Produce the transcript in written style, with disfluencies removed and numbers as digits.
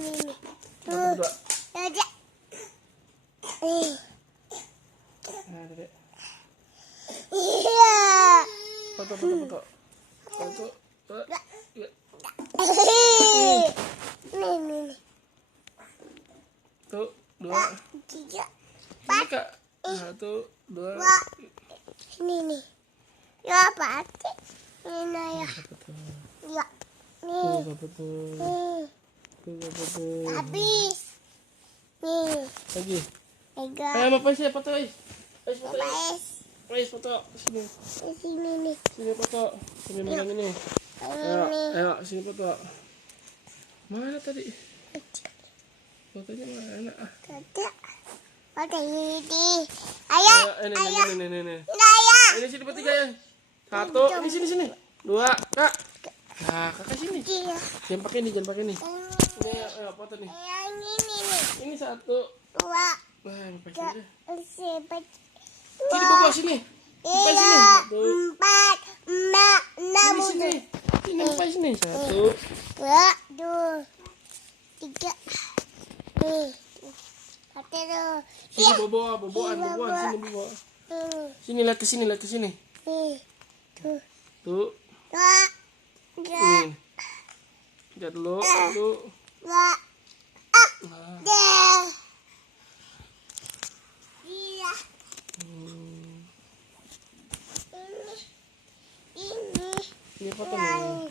ini. Berdua. Ada. Nah, Dedek. Iya. Foto. Ya. Ini. Tuh, 2. 3. Ini Kak. 1, 2. Ini nih. Ya, pasti. Ini ya. Ya. Nih. Nih. Habis. Nih. Lagi. Tiga. Ayo, apa sih foto, Ais? Foto. Habis. Ais foto. Sini. Di sini nih. Sini foto. Sini megang ini. Ayo, sini foto. Mana tadi? Fotonya mana? Ada. Ada ini. Ayo. Ini. Ayo. Ini. Ayo. Ini sini bertiga ya. 1, ini sini. 2, Kak. Nah, Kakak sini. Iya. Jangan pakai ini. Ini ayo foto nih. Yang ini nih. Ini 1. 2. Wah, ini pakai aja. 4. Sini bawa sini. Sampai sini. 4. 5. 6. Sini. Sampai sini. 1. 2. 3. Nih. Satu. Sini boboan sini bobo. Sini lihat ke sini. Nih. Tuh. 2. 3. Ini. Lihat dulu. 2. Nah. Iya. Ini. Ini foto nih.